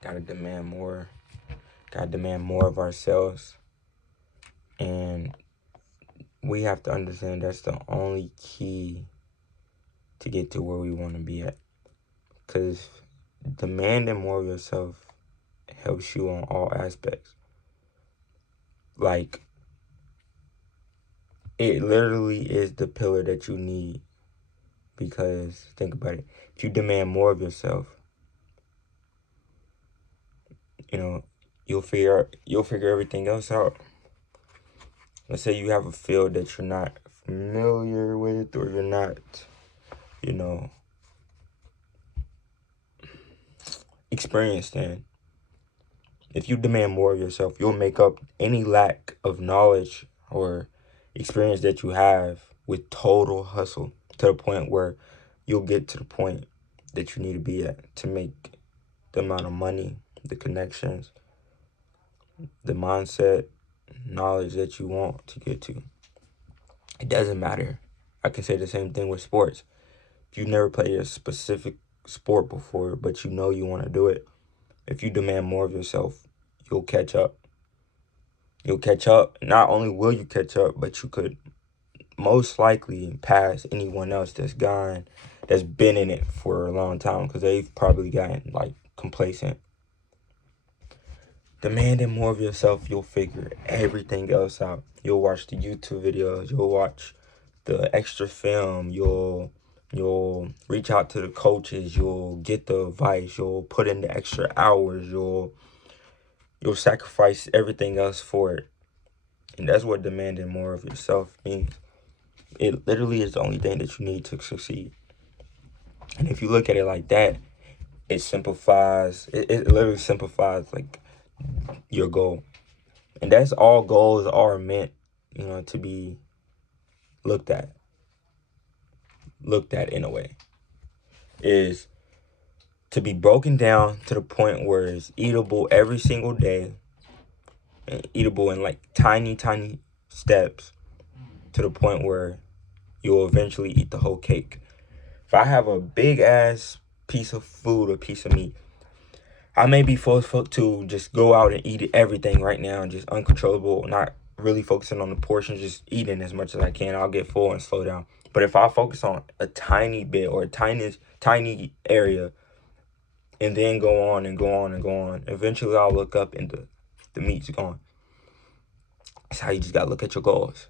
Gotta demand more. Gotta demand more of ourselves. And we have to understand that's the only key to get to where we want to be at. Because demanding more of yourself helps you on all aspects. Like, it literally is the pillar that you need. Because think about it. If you demand more of yourself, you'll figure everything else out. Let's say you have a field that you're not familiar with, or you're not, experienced in. If you demand more of yourself, you'll make up any lack of knowledge or experience that you have with total hustle, to the point where you'll get to the point that you need to be at to make the amount of money, the connections, the mindset, knowledge that you want to get to. It doesn't matter. I can say the same thing with sports. If you've never played a specific sport before, but you know you want to do it, if you demand more of yourself, you'll catch up. You'll catch up. Not only will you catch up, but you could most likely pass anyone else that's been in it for a long time, because they've probably gotten complacent. Demanding more of yourself, you'll figure everything else out. You'll watch the YouTube videos, you'll watch the extra film, you'll reach out to the coaches, you'll get the advice, you'll put in the extra hours, you'll sacrifice everything else for it. And that's what demanding more of yourself means. It literally is the only thing that you need to succeed. And if you look at it like that, it simplifies, it literally simplifies your goal. And that's all goals are meant, to be looked at in a way, is to be broken down to the point where it's eatable every single day, and eatable in tiny steps, to the point where you'll eventually eat the whole cake. If I have a big ass piece of food or piece of meat, I may be forced to just go out and eat everything right now, and just uncontrollable, not really focusing on the portions, just eating as much as I can. I'll get full and slow down. But if I focus on a tiny bit, or a tiny area, and then go on and go on and go on, eventually I'll look up and the meat's gone. That's how you just gotta look at your goals.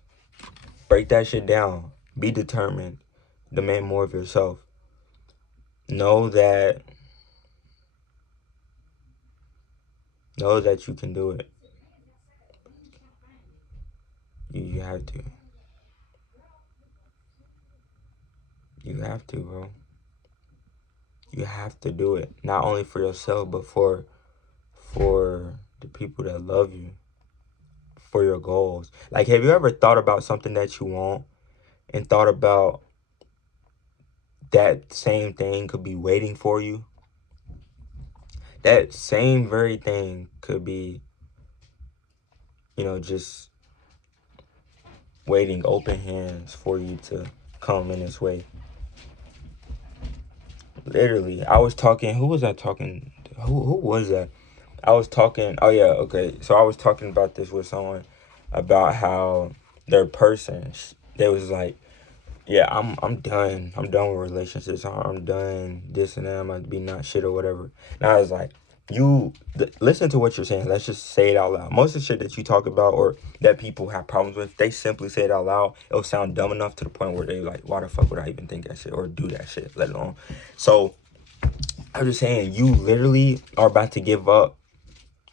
Break that shit down. Be determined. Demand more of yourself. Know that you can do it. You have to. You have to, bro. You have to do it. Not only for yourself, but for the people that love you. For your goals. Have you ever thought about something that you want, and thought about that same thing could be waiting for you? That same very thing could be, just waiting open hands for you to come in its way. Literally, I was talking, who was I talking? Who was that? I was talking, oh yeah, okay. So I was talking about this with someone, about how their person, they was like, yeah, I'm done. I'm done with relationships. I'm done this and that. I'm about to be not shit or whatever. And I was like, listen to what you're saying. Let's just say it out loud. Most of the shit that you talk about, or that people have problems with, they simply say it out loud. It'll sound dumb enough to the point where they like, why the fuck would I even think that shit or do that shit, let alone. So I'm just saying, you literally are about to give up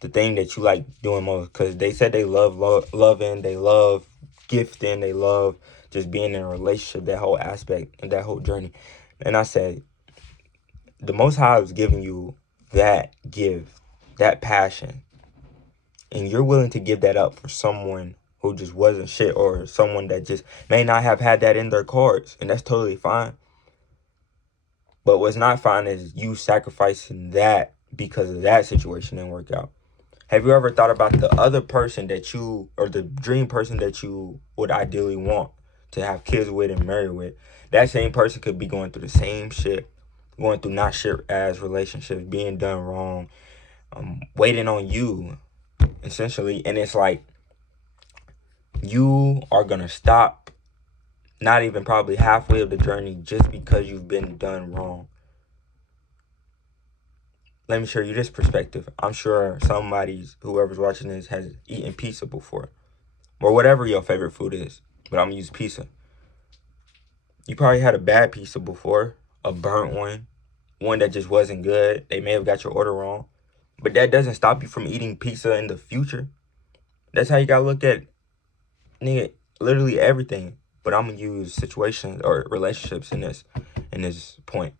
the thing that you like doing most, because they said they love loving, they love gifting, they love just being in a relationship, that whole aspect and that whole journey. And I said, the Most High is giving you that gift, that passion, and you're willing to give that up for someone who just wasn't shit, or someone that just may not have had that in their cards, and that's totally fine. But what's not fine is you sacrificing that because of that situation didn't work out. Have you ever thought about the other person that you, or the dream person that you would ideally want to have kids with and marry with? That same person could be going through the same shit, going through not shit as relationships, being done wrong, waiting on you, essentially. And it's like, you are going to stop not even probably halfway of the journey just because you've been done wrong. Let me show you this perspective. I'm sure whoever's watching this has eaten pizza before, or whatever your favorite food is, but I'm going to use pizza. You probably had a bad pizza before, a burnt one that just wasn't good. They may have got your order wrong, but that doesn't stop you from eating pizza in the future. That's how you got to look at, nigga, literally everything. But I'm going to use situations or relationships in this point.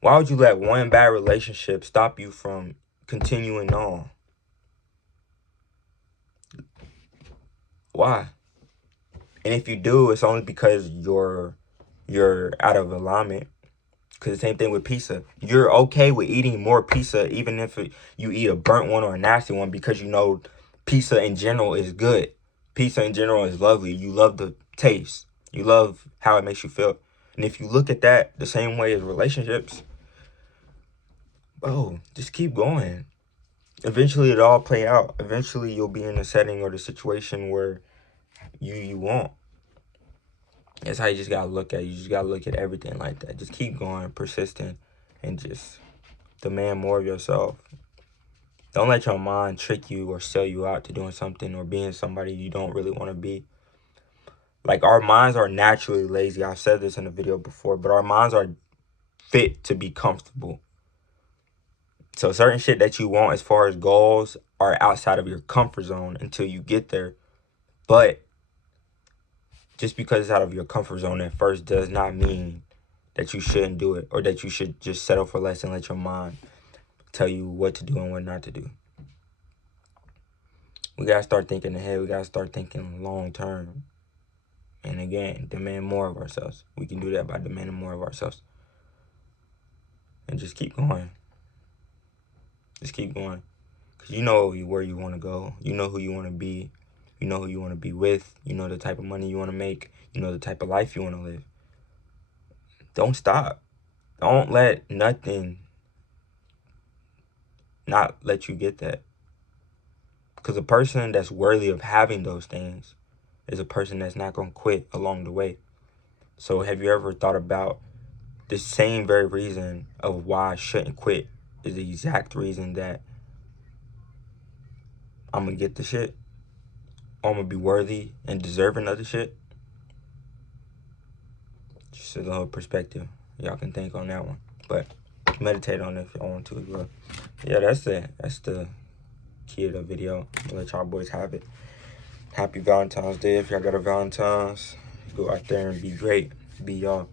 Why would you let one bad relationship stop you from continuing on? Why? And if you do, it's only because you're out of alignment. Because the same thing with pizza. You're okay with eating more pizza even if you eat a burnt one or a nasty one, because you know pizza in general is good. Pizza in general is lovely. You love the taste. You love how it makes you feel. And if you look at that the same way as relationships, bro, just keep going. Eventually it'll all play out. Eventually you'll be in a setting or the situation where you want. That's how you just gotta look at it. You just gotta look at everything like that. Just keep going, persistent, and just demand more of yourself. Don't let your mind trick you or sell you out to doing something or being somebody you don't really want to be. Like, our minds are naturally lazy. I've said this in a video before, but our minds are fit to be comfortable. So certain shit that you want as far as goals are outside of your comfort zone until you get there. But just because it's out of your comfort zone at first does not mean that you shouldn't do it, or that you should just settle for less and let your mind tell you what to do and what not to do. We got to start thinking ahead. We got to start thinking long term. And again, demand more of ourselves. We can do that by demanding more of ourselves. And just keep going. Just keep going. Because you know where you want to go. You know who you want to be. You know who you want to be with. You know the type of money you want to make. You know the type of life you want to live. Don't stop. Don't let nothing not let you get that. Because a person that's worthy of having those things is a person that's not going to quit along the way. So have you ever thought about the same very reason of why I shouldn't quit is the exact reason that I'm going to get the shit? I'm going to be worthy and deserving of the shit? Just a little perspective. Y'all can think on that one. But meditate on it if y'all want to as well. Yeah, that's it. That's the key of the video. I'll let y'all boys have it. Happy Valentine's Day. If y'all got a Valentine's, go out there and be great. Be y'all.